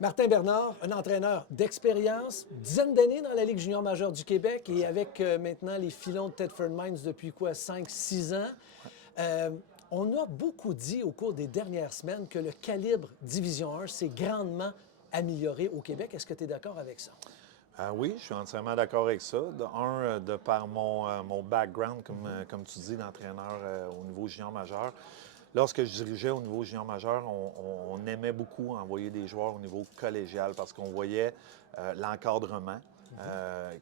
Martin Bernard, un entraîneur d'expérience, dizaine d'années dans la Ligue junior majeure du Québec et avec maintenant les filons de Thetford Mines depuis quoi, 5-6 ans. On a beaucoup dit au cours des dernières semaines que le calibre Division 1 s'est grandement amélioré au Québec. Est-ce que tu es d'accord avec ça? Oui, je suis entièrement d'accord avec ça. De par mon background, comme tu dis, d'entraîneur au niveau junior majeur, lorsque je dirigeais au niveau junior majeur, on aimait beaucoup envoyer des joueurs au niveau collégial parce qu'on voyait l'encadrement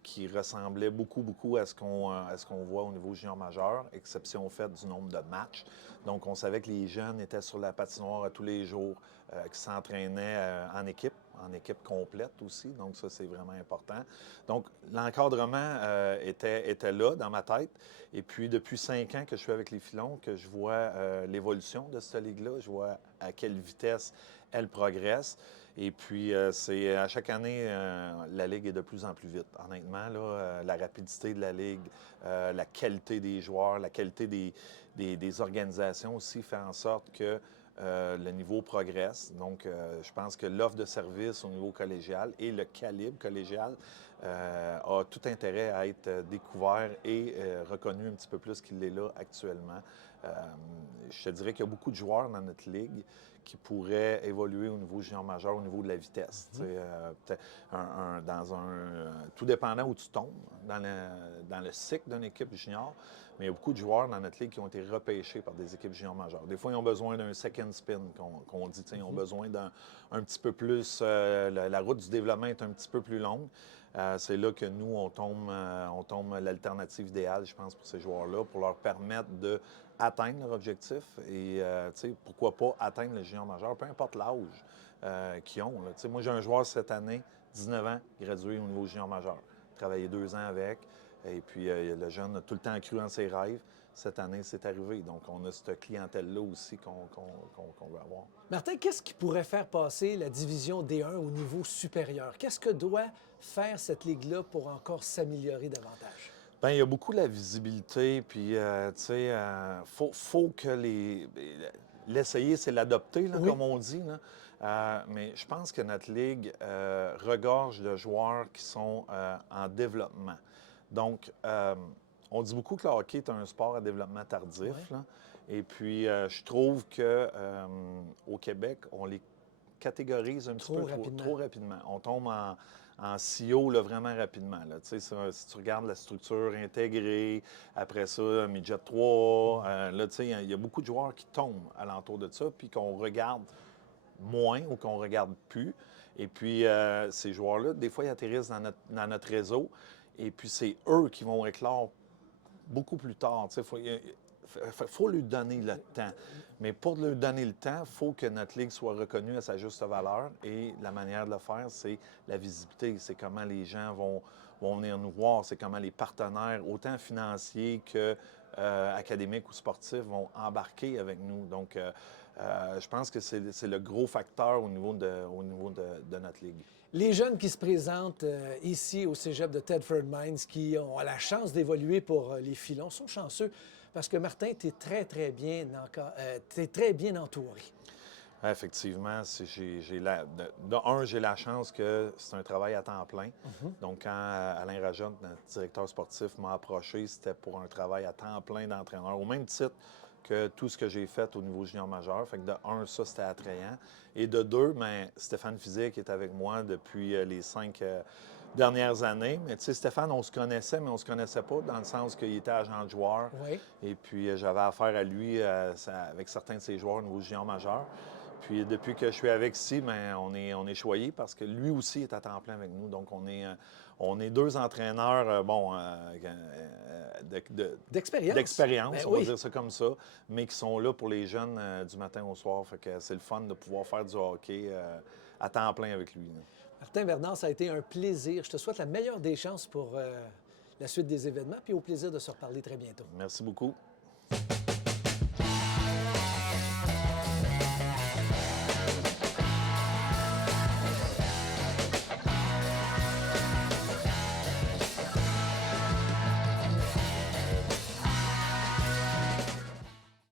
qui ressemblait beaucoup à ce qu'on voit au niveau junior majeur, exception faite du nombre de matchs. Donc, on savait que les jeunes étaient sur la patinoire tous les jours, qui s'entraînaient en équipe complète aussi. Donc, ça, c'est vraiment important. Donc, l'encadrement était là dans ma tête. Et puis, depuis 5 ans que je suis avec les Filons, que je vois l'évolution de cette ligue-là, je vois à quelle vitesse elle progresse. Et puis, c'est à chaque année, la Ligue est de plus en plus vite. Honnêtement, là, la rapidité de la Ligue, la qualité des joueurs, la qualité des organisations aussi fait en sorte que le niveau progresse. Donc, je pense que l'offre de service au niveau collégial et le calibre collégial a tout intérêt à être découvert et reconnu un petit peu plus qu'il l'est là actuellement. Je te dirais qu'il y a beaucoup de joueurs dans notre ligue qui pourraient évoluer au niveau junior majeur, au niveau de la vitesse. Tout dépendant où tu tombes dans le cycle d'une équipe junior, mais il y a beaucoup de joueurs dans notre ligue qui ont été repêchés par des équipes junior majeures. Des fois, ils ont besoin d'un second spin, qu'on dit. Ils ont besoin d'un un petit peu plus... la route du développement est un petit peu plus longue. C'est là que nous, on tombe l'alternative idéale, je pense, pour ces joueurs-là, pour leur permettre d'atteindre leur objectif et, pourquoi pas atteindre le junior majeur, peu importe l'âge qu'ils ont. Là. Moi, j'ai un joueur cette année, 19 ans, gradué au niveau junior majeur. Travaillé 2 ans avec, et puis le jeune a tout le temps cru en ses rêves. Cette année, c'est arrivé. Donc, on a cette clientèle-là aussi qu'on veut avoir. Martin, qu'est-ce qui pourrait faire passer la division D1 au niveau supérieur? Qu'est-ce que doit faire cette ligue-là pour encore s'améliorer davantage? Bien, il y a beaucoup la visibilité, puis, faut que l'essayer, c'est l'adopter, là, Oui. comme on dit, là. Mais je pense que notre ligue regorge de joueurs qui sont en développement. Donc, on dit beaucoup que le hockey est un sport à développement tardif, Ouais. là. Et puis, je trouve que au Québec, on les catégorise un petit peu trop rapidement. On tombe en CEO là, vraiment rapidement. Là. Si tu regardes la structure intégrée, après ça, Midget 3, là, il y a beaucoup de joueurs qui tombent alentour de ça, puis qu'on regarde moins ou qu'on regarde plus. Et puis, ces joueurs-là, des fois, ils atterrissent dans notre réseau, et puis c'est eux qui vont éclore beaucoup plus tard. Il faut lui donner le temps. Mais pour lui donner le temps, il faut que notre ligue soit reconnue à sa juste valeur. Et la manière de le faire, c'est la visibilité. C'est comment les gens vont venir nous voir. C'est comment les partenaires, autant financiers que académiques ou sportifs, vont embarquer avec nous. Donc, je pense que c'est le gros facteur au niveau de notre ligue. Les jeunes qui se présentent ici au cégep de Thetford Mines, qui ont la chance d'évoluer pour les Filons, sont chanceux parce que Martin, tu es très bien entouré. Effectivement, j'ai la chance que c'est un travail à temps plein. Donc, quand Alain Rajotte, notre directeur sportif, m'a approché, c'était pour un travail à temps plein d'entraîneur, au même titre que tout ce que j'ai fait au niveau junior majeur. Fait que de un, ça, c'était attrayant. Et de deux, bien, Stéphane Fiset qui est avec moi depuis les 5 dernières années. Mais tu sais, Stéphane, on se connaissait, mais on se connaissait pas dans le sens qu'il était agent de joueur. Oui. Et puis, j'avais affaire à lui avec certains de ses joueurs au niveau junior majeur. Puis depuis que je suis avec ici, bien, on est choyés parce que lui aussi est à temps plein avec nous. Donc, on est 2 entraîneurs, D'expérience. d'expérience, Ben on va oui. dire ça comme ça, mais qui sont là pour les jeunes du matin au soir. Fait que c'est le fun de pouvoir faire du hockey à temps plein avec lui. Là. Martin Bernard, ça a été un plaisir. Je te souhaite la meilleure des chances pour la suite des événements, puis au plaisir de se reparler très bientôt. Merci beaucoup.